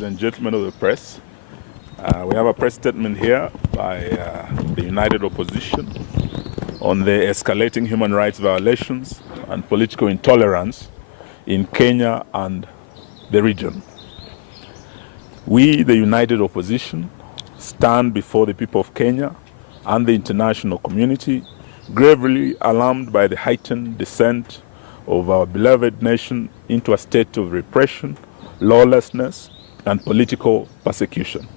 ladies and gentlemen of the press. We have a press statement here by the United Opposition on the escalating human rights violations and political intolerance in Kenya and the region. We, the United Opposition, stand before the people of Kenya and the international community, gravely alarmed by the heightened descent of our beloved nation into a state of repression, lawlessness, and political persecution.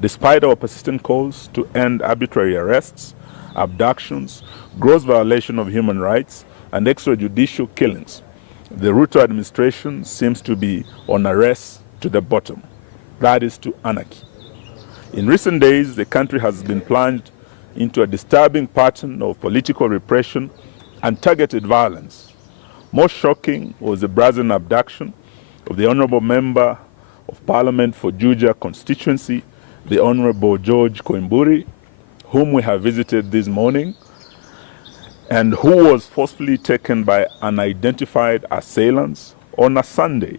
Despite our persistent calls to end arbitrary arrests, abductions, gross violation of human rights, and extrajudicial killings, the Ruto administration seems to be on a race to the bottom, that is to anarchy. In recent days, the country has been plunged into a disturbing pattern of political repression and targeted violence. Most shocking was the brazen abduction of the Honorable Member of Parliament for Juja constituency, the Honorable George Koimburi, whom we have visited this morning, and who was forcefully taken by unidentified assailants on a Sunday.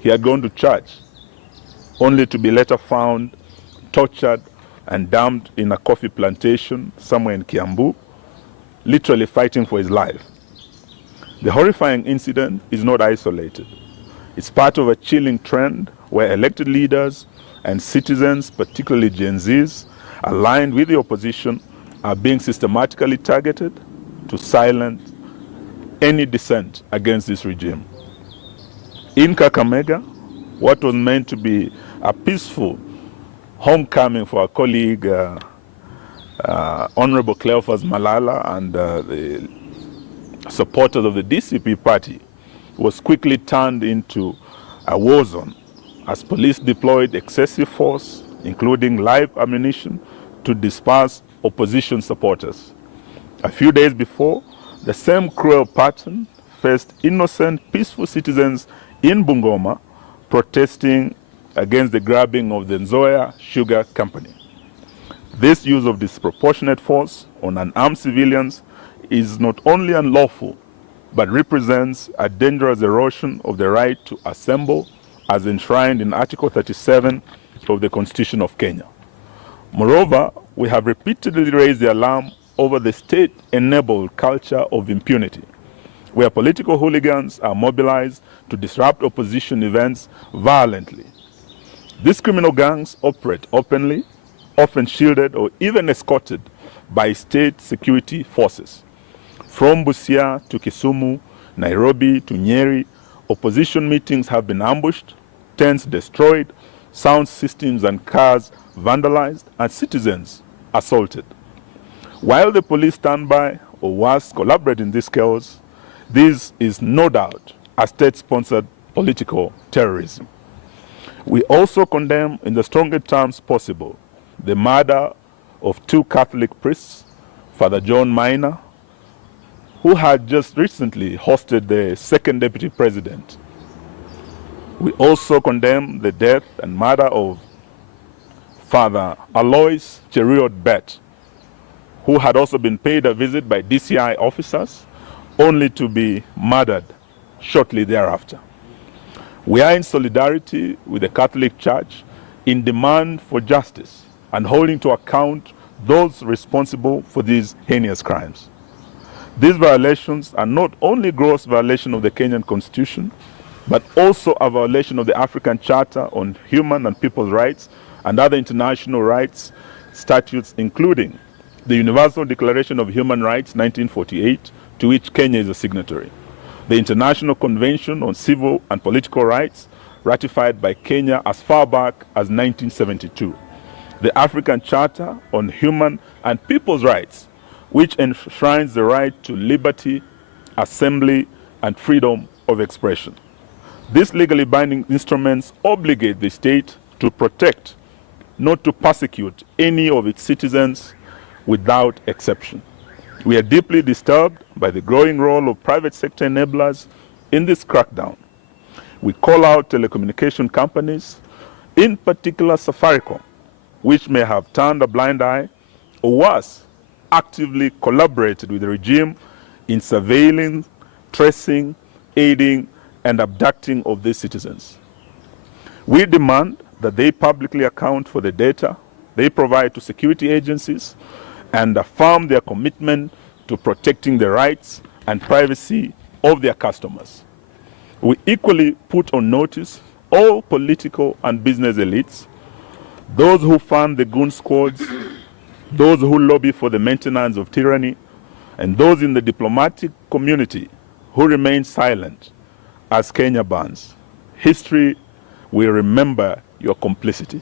He had gone to church, only to be later found tortured and dumped in a coffee plantation somewhere in Kiambu, literally fighting for his life. The horrifying incident is not isolated. It's part of a chilling trend where elected leaders and citizens, particularly Gen Zs, aligned with the opposition, are being systematically targeted to silence any dissent against this regime. In Kakamega, what was meant to be a peaceful homecoming for our colleague, Honorable Cleophas Malala and the supporters of the DCP party, was quickly turned into a war zone as police deployed excessive force, including live ammunition, to disperse opposition supporters. A few days before, the same cruel pattern faced innocent, peaceful citizens in Bungoma protesting against the grabbing of the Nzoia Sugar Company. This use of disproportionate force on unarmed civilians is not only unlawful, but represents a dangerous erosion of the right to assemble as enshrined in Article 37 of the Constitution of Kenya. Moreover, we have repeatedly raised the alarm over the state-enabled culture of impunity, where political hooligans are mobilized to disrupt opposition events violently. These criminal gangs operate openly, often shielded or even escorted by state security forces. From Busia to Kisumu, Nairobi to Nyeri, opposition meetings have been ambushed, tents destroyed, sound systems and cars vandalized, and citizens assaulted. While the police stand by, or worse, collaborate in this chaos, this is no doubt a state-sponsored political terrorism. We also condemn, in the strongest terms possible, the murder of two Catholic priests, Father John Minor, who had just recently hosted the second deputy president. We also condemn the death and murder of Father Alois Cheriot Bet, who had also been paid a visit by DCI officers, only to be murdered shortly thereafter. We are in solidarity with the Catholic Church in demand for justice and holding to account those responsible for these heinous crimes. These violations are not only gross violation of the Kenyan Constitution, but also a violation of the African Charter on Human and People's Rights and other international rights statutes, including the Universal Declaration of Human Rights 1948, to which Kenya is a signatory, the International Convention on Civil and Political Rights, ratified by Kenya as far back as 1972, the African Charter on Human and People's Rights, which enshrines the right to liberty, assembly, and freedom of expression. These legally binding instruments obligate the state to protect, not to persecute, any of its citizens without exception. We are deeply disturbed by the growing role of private sector enablers in this crackdown. We call out telecommunication companies, in particular Safaricom, which may have turned a blind eye, or worse, actively collaborated with the regime in surveilling, tracing, aiding, and abducting of these citizens. We demand that they publicly account for the data they provide to security agencies and affirm their commitment to protecting the rights and privacy of their customers. We equally put on notice all political and business elites, those who fund the goon squads, those who lobby for the maintenance of tyranny, and those in the diplomatic community who remain silent as Kenya burns. History will remember your complicity.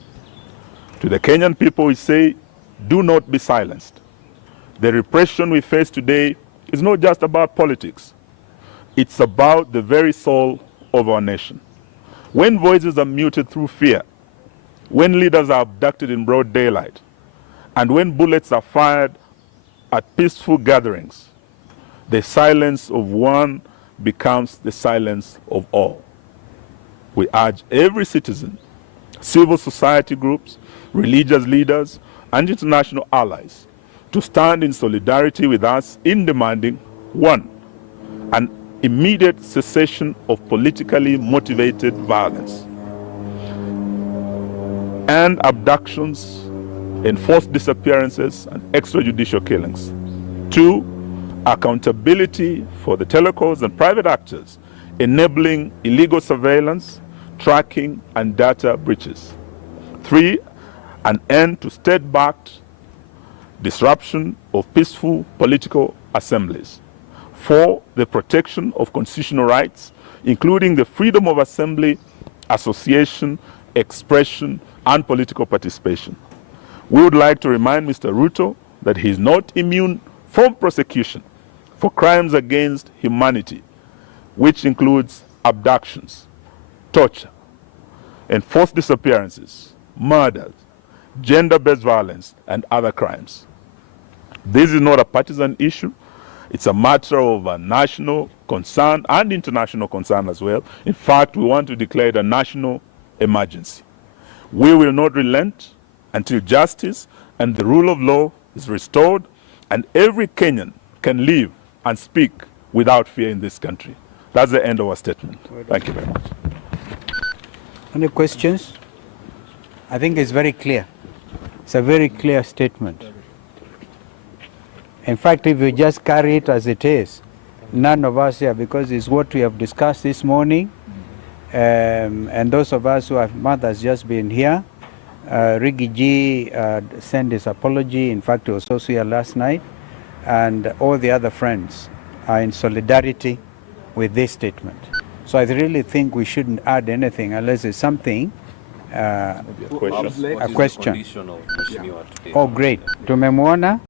To the Kenyan people, we say, do not be silenced. The repression we face today is not just about politics. It's about the very soul of our nation. When voices are muted through fear, when leaders are abducted in broad daylight, and when bullets are fired at peaceful gatherings, the silence of one becomes the silence of all. We urge every citizen, civil society groups, religious leaders, and international allies to stand in solidarity with us in demanding, one, an immediate cessation of politically motivated violence and abductions, enforced disappearances, and extrajudicial killings. Two, accountability for the telecoms and private actors enabling illegal surveillance, tracking, and data breaches. Three, an end to state-backed disruption of peaceful political assemblies. Four, the protection of constitutional rights, including the freedom of assembly, association, expression, and political participation. We would like to remind Mr. Ruto that he is not immune from prosecution for crimes against humanity, which includes abductions, torture, enforced disappearances, murders, gender-based violence, and other crimes. This is not a partisan issue. It's a matter of a national concern and international concern as well. In fact, we want to declare it a national emergency. We will not relent until justice and the rule of law is restored and every Kenyan can live and speak without fear in this country. That's the end of our statement. Thank you very much. Any questions? I think it's very clear. It's a very clear statement. In fact, if you just carry it as it is, none of us here, because it's what we have discussed this morning, and those of us who have mothers just been here, Rigi G sent his apology. In fact, he was also here last night, and all the other friends are in solidarity with this statement. So I really think we shouldn't add anything unless it's something, a question. Oh, great. Tumemwona.